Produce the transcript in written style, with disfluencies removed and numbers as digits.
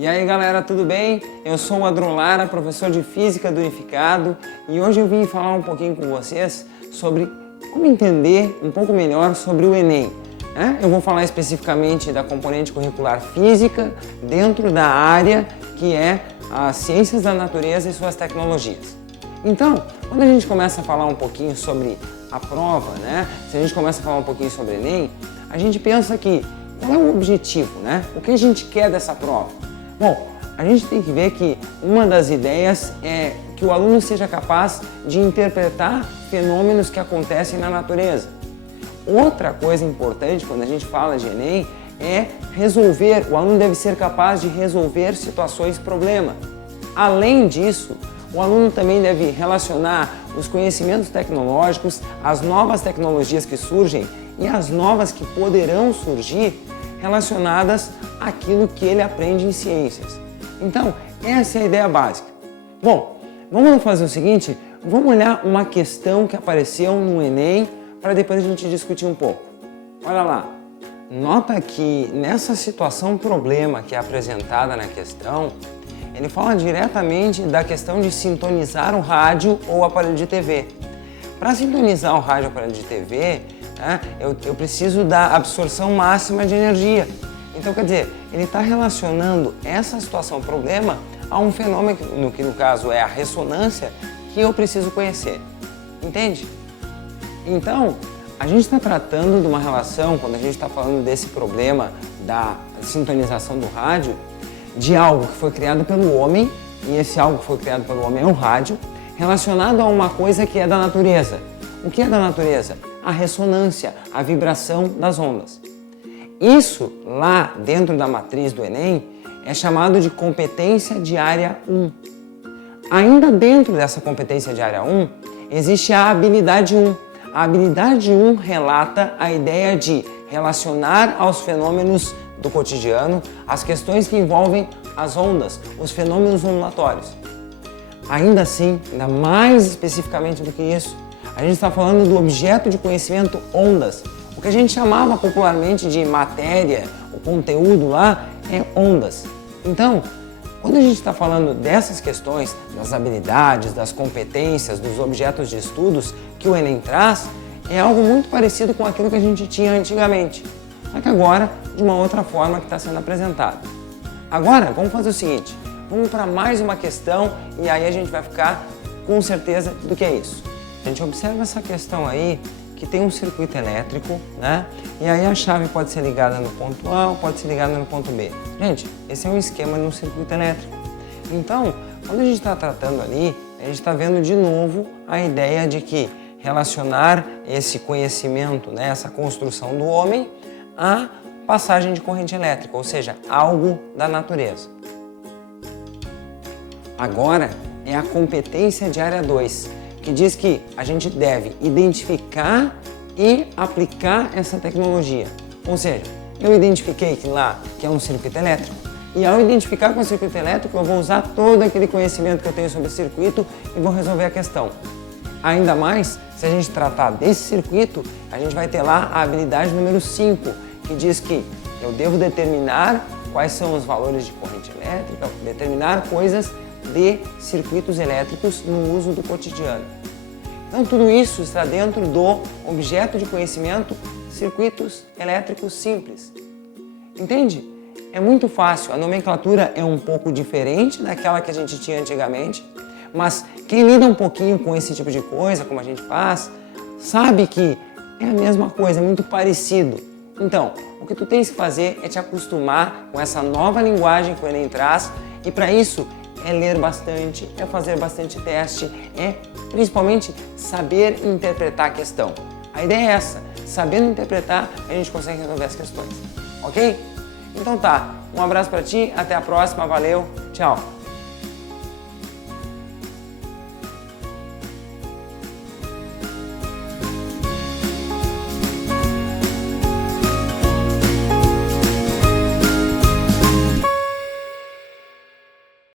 E aí galera, tudo bem? Eu sou o Adron Lara, professor de Física do Unificado, e hoje eu vim falar um pouquinho com vocês sobre como entender um pouco melhor sobre o Enem. Eu vou falar especificamente da componente curricular Física dentro da área que é as Ciências da Natureza e suas tecnologias. Então, quando a gente começa a falar um pouquinho sobre a prova, se a gente começa a falar um pouquinho sobre o Enem, a gente pensa que qual é o objetivo, o que a gente quer dessa prova? Bom, a gente tem que ver que uma das ideias é que o aluno seja capaz de interpretar fenômenos que acontecem na natureza. Outra coisa importante quando a gente fala de Enem é resolver, o aluno deve ser capaz de resolver situações problema. Além disso, o aluno também deve relacionar os conhecimentos tecnológicos, as novas tecnologias que surgem e as novas que poderão surgir relacionadas àquilo que ele aprende em ciências. Então, essa é a ideia básica. Bom, vamos fazer o seguinte, vamos olhar uma questão que apareceu no Enem para depois a gente discutir um pouco. Olha lá, nota que nessa situação problema que é apresentada na questão, ele fala diretamente da questão de sintonizar o rádio ou o aparelho de TV. Para sintonizar o rádio ou o aparelho de TV, eu preciso da absorção máxima de energia. Então, quer dizer, ele está relacionando essa situação problema a um fenômeno que no caso é a ressonância que eu preciso conhecer. Entende? Então, a gente está tratando de uma relação, quando a gente está falando desse problema da sintonização do rádio, de algo que foi criado pelo homem, e esse algo que foi criado pelo homem é um rádio, relacionado a uma coisa que é da natureza. O que é da natureza? A ressonância, a vibração das ondas. Isso, lá dentro da matriz do Enem, é chamado de competência de área 1. Ainda dentro dessa competência de área 1, existe a habilidade 1. A habilidade 1 relata a ideia de relacionar aos fenômenos do cotidiano as questões que envolvem as ondas, os fenômenos ondulatórios. Ainda assim, ainda mais especificamente do que isso, a gente está falando do objeto de conhecimento ondas. O que a gente chamava popularmente de matéria, o conteúdo lá, é ondas. Então, quando a gente está falando dessas questões, das habilidades, das competências, dos objetos de estudos que o Enem traz, é algo muito parecido com aquilo que a gente tinha antigamente, só que agora de uma outra forma que está sendo apresentada. Agora, vamos fazer o seguinte, vamos para mais uma questão e aí a gente vai ficar com certeza do que é isso. A gente observa essa questão aí, que tem um circuito elétrico, E aí a chave pode ser ligada no ponto A ou pode ser ligada no ponto B. Gente, esse é um esquema de um circuito elétrico. Então, quando a gente está tratando ali, a gente está vendo de novo a ideia de que relacionar esse conhecimento, essa construção do homem, à passagem de corrente elétrica, ou seja, algo da natureza. Agora é a competência de área 2, que diz que a gente deve identificar e aplicar essa tecnologia. Ou seja, eu identifiquei que lá que é um circuito elétrico e ao identificar com o circuito elétrico eu vou usar todo aquele conhecimento que eu tenho sobre o circuito e vou resolver a questão. Ainda mais, se a gente tratar desse circuito, a gente vai ter lá a habilidade número 5, que diz que eu devo determinar quais são os valores de corrente elétrica, determinar coisas de circuitos elétricos no uso do cotidiano. Então tudo isso está dentro do objeto de conhecimento circuitos elétricos simples. Entende? É muito fácil, a nomenclatura é um pouco diferente daquela que a gente tinha antigamente, mas quem lida um pouquinho com esse tipo de coisa, como a gente faz, sabe que é a mesma coisa, é muito parecido. Então, o que tu tens que fazer é te acostumar com essa nova linguagem que o Enem traz e para isso é ler bastante, é fazer bastante teste, é principalmente saber interpretar a questão. A ideia é essa, sabendo interpretar a gente consegue resolver as questões, ok? Então tá, um abraço para ti, até a próxima, valeu, tchau!